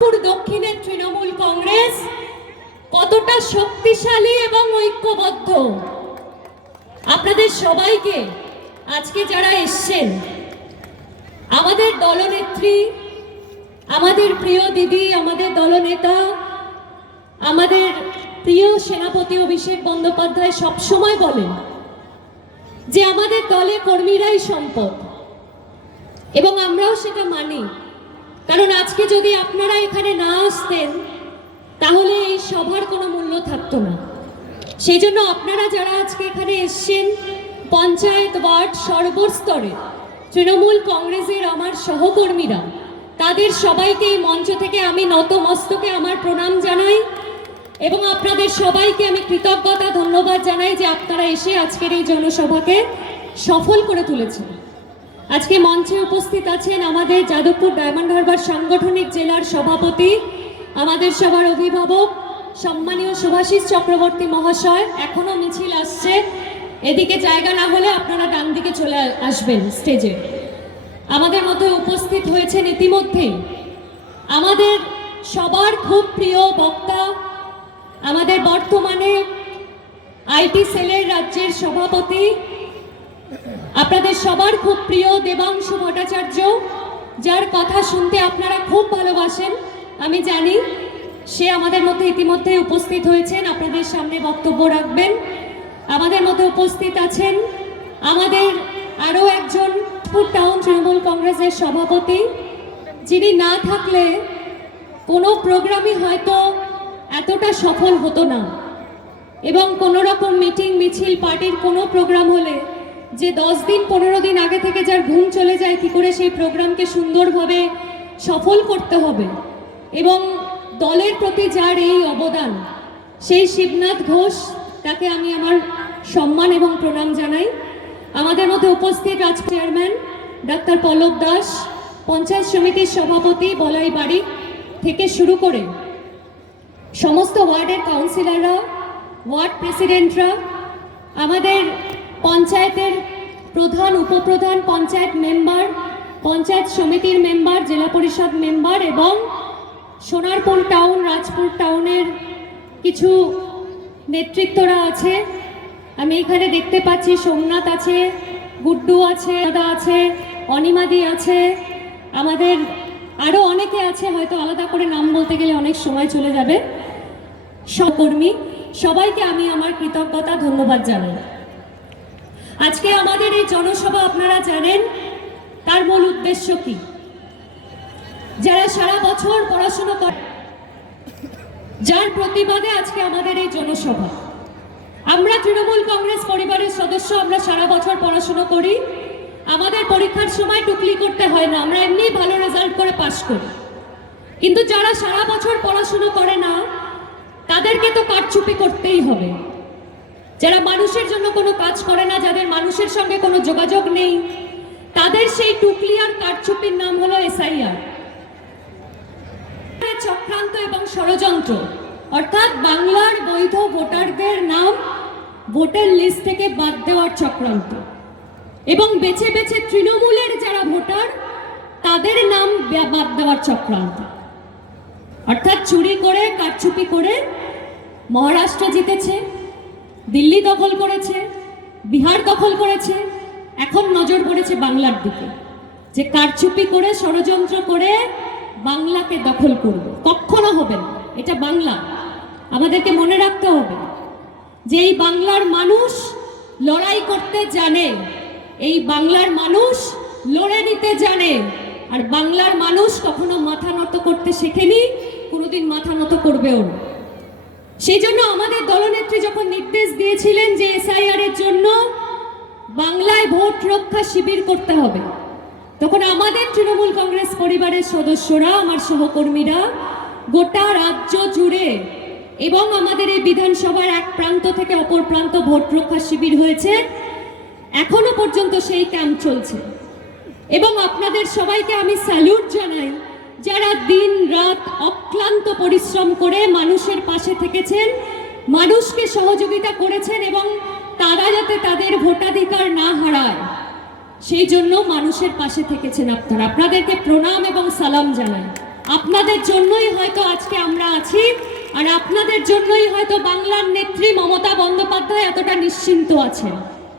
দক্ষিণের তৃণমূল কংগ্রেস কতটা শক্তিশালী এবং ঐক্যবদ্ধ আপনাদের সবাইকে আজকে যারা এসেছেন, আমাদের দলনেত্রী, আমাদের প্রিয় দিদি, আমাদের দলনেতা, আমাদের প্রিয় সেনাপতি অভিষেক বন্দ্যোপাধ্যায় সবসময় বলেন যে আমাদের দলে কর্মীরাই সম্পদ, এবং আমরাও সেটা মানি। কারণ আজকে যদি আপনারা এখানে না আসতেন তাহলে এই সভার কোনো মূল্য থাকতো না। সেই জন্য আপনারা যারা আজকে এখানে এসছেন, পঞ্চায়েত, ওয়ার্ড, সর্বস্তরে তৃণমূল কংগ্রেসের আমার সহকর্মীরা, তাদের সবাইকে এই মঞ্চ থেকে আমি নতমস্তকে আমার প্রণাম জানাই এবং আপনাদের সবাইকে আমি কৃতজ্ঞতা ধন্যবাদ জানাই যে আপনারা এসে আজকের এই জনসভাকে সফল করে তুলেছেন। আজকে মঞ্চে উপস্থিত আছেন আমাদের যাদবপুর ডায়মন্ড হারবার সাংগঠনিক জেলার সভাপতি, আমাদের সবার অভিভাবক সম্মানীয় শুভাশিস চক্রবর্তী মহাশয়। এখনো মিছিল আসছে, এদিকে জায়গা না হলে আপনারা ডান দিকে চলে আসবেন স্টেজে। আমাদের মধ্যে উপস্থিত হয়েছেন ইতিমধ্যেই আমাদের সবার খুব প্রিয় বক্তা, আমাদের বর্তমানে আইটি সেলের রাজ্যের সভাপতি, আপনাদের সবার খুব প্রিয় দেবাংশু ভট্টাচার্য, যার কথা শুনতে আপনারা খুব ভালোবাসেন আমি জানি। সে আমাদের মধ্যে ইতিমধ্যে উপস্থিত হয়েছেন, আপনাদের সামনে বক্তব্য রাখবেন। আমাদের মধ্যে উপস্থিত আছেন আমাদের আরও একজন টাউন তৃণমূল কংগ্রেসের সভাপতি, যিনি না থাকলে কোনো প্রোগ্রামই হয়তো এতটা সফল হতো না, এবং কোনো রকম মিটিং মিছিল পার্টির কোনো প্রোগ্রাম হলে যে 10 দিন 15 দিন আগে থেকে যার ঘুম চলে যায় কী করে সেই প্রোগ্রামকে সুন্দরভাবে সফল করতে হবে, এবং দলের প্রতি যার এই অবদান, সেই শিবনাথ ঘোষ, তাকে আমি আমার সম্মান এবং প্রণাম জানাই। আমাদের মধ্যে উপস্থিত রাজ্য চেয়ারম্যান ডাক্তার পল্লব দাস, পঞ্চায়েত সমিতির সভাপতি বলাই বাড়ি থেকে শুরু করে সমস্ত ওয়ার্ডের কাউন্সিলররা, ওয়ার্ড প্রেসিডেন্টরা, আমাদের পঞ্চায়েতের প্রধান, উপপ্রধান, পঞ্চায়েত মেম্বার, পঞ্চায়েত সমিতির মেম্বার, জেলা পরিষদ মেম্বার এবং সোনারপুর টাউন, রাজপুর টাউনের কিছু নেতৃত্বরা আছে। আমি এখানে দেখতে পাচ্ছি সোমনাথ আছে, গুড্ডু আছে, দাদা আছে, অনিমাদি আছে, আমাদের আরও অনেকে আছে, হয়তো আলাদা করে নাম বলতে গেলে অনেক সময় চলে যাবে। সহকর্মী সবাইকে আমি আমার কৃতজ্ঞতা ধন্যবাদ জানাই। আজকে আমাদের এই জনসভা আপনারা জানেন তার মূল উদ্দেশ্য কি। যারা সারা বছর পড়াশোনা করে, যার প্রতিবাদে আজকে আমাদের এই জনসভা। আমরা তৃণমূল কংগ্রেস পরিবারের সদস্য, আমরা সারা বছর পড়াশোনা করি, আমাদের পরীক্ষার সময় টুকলি করতে হয় না, আমরা এমনি ভালো রেজাল্ট করে পাশ করি। কিন্তু যারা সারা বছর পড়াশোনা করে না, তাদেরকে তো কারচুপি করতেই হবে। যারা মানুষের জন্য কোনো কাজ করে না, যাদের মানুষের সঙ্গে কোনো যোগাযোগ নেই, তাদের সেই টুকলি আর কারচুপির নাম হলো এসআইআর। চক্রান্ত এবং ষড়যন্ত্র, অর্থাৎ বাংলার বৈধ ভোটারদের নাম ভোটার লিস্ট থেকে বাদ দেওয়ার চক্রান্ত, এবং বেছে বেছে তৃণমূলের যারা ভোটার তাদের নাম বাদ দেওয়ার চক্রান্ত। অর্থাৎ চুরি করে, কারচুপি করে মহারাষ্ট্র জিতেছে, দিল্লি দখল করেছে, বিহার দখল করেছে, এখন নজর পড়েছে বাংলার দিকে, যে কারচুপি করে, ষড়যন্ত্র করে বাংলাকে দখল করবে। কখনো হবে না, এটা বাংলা। আমাদেরকে মনে রাখতে হবে যে এই বাংলার মানুষ লড়াই করতে জানে, এই বাংলার মানুষ লড়ে নিতে জানে, আর বাংলার মানুষ কখনো মাথা নত করতে শেখেনি, কোনোদিন মাথা নত করবেও না। সেই জন্য আমাদের দলনেত্রী যখন নির্দেশ দিয়েছিলেন যে এসআইআর এর জন্য বাংলায় ভোট রক্ষা শিবির করতে হবে, তখন আমাদের তৃণমূল কংগ্রেস পরিবারের সদস্যরা, আমার সহকর্মীরা গোটা রাজ্য জুড়ে এবং আমাদের এই বিধানসভার এক প্রান্ত থেকে অপর প্রান্ত ভোট রক্ষা শিবির হয়েছে। এখনো পর্যন্ত সেই ক্যাম্প চলছে, এবং আপনাদের সবাইকে আমি স্যালুট জানাই যারা দিন রাত অক্লান্ত পরিশ্রম করে মানুষের পাশে থেকেছেন, মানুষকে সহযোগিতা করেছেন, এবং তারা যাতে তাদের ভোটাধিকার না হারায় সেই জন্য মানুষের পাশে থেকেছেন আপনারা। আপনাদেরকে প্রণাম এবং সালাম জানাই। আপনাদের জন্যই হয়তো আজকে আমরা আছি, আর আপনাদের জন্যই হয়তো বাংলার নেত্রী মমতা বন্দ্যোপাধ্যায় এতটা নিশ্চিন্ত আছেন।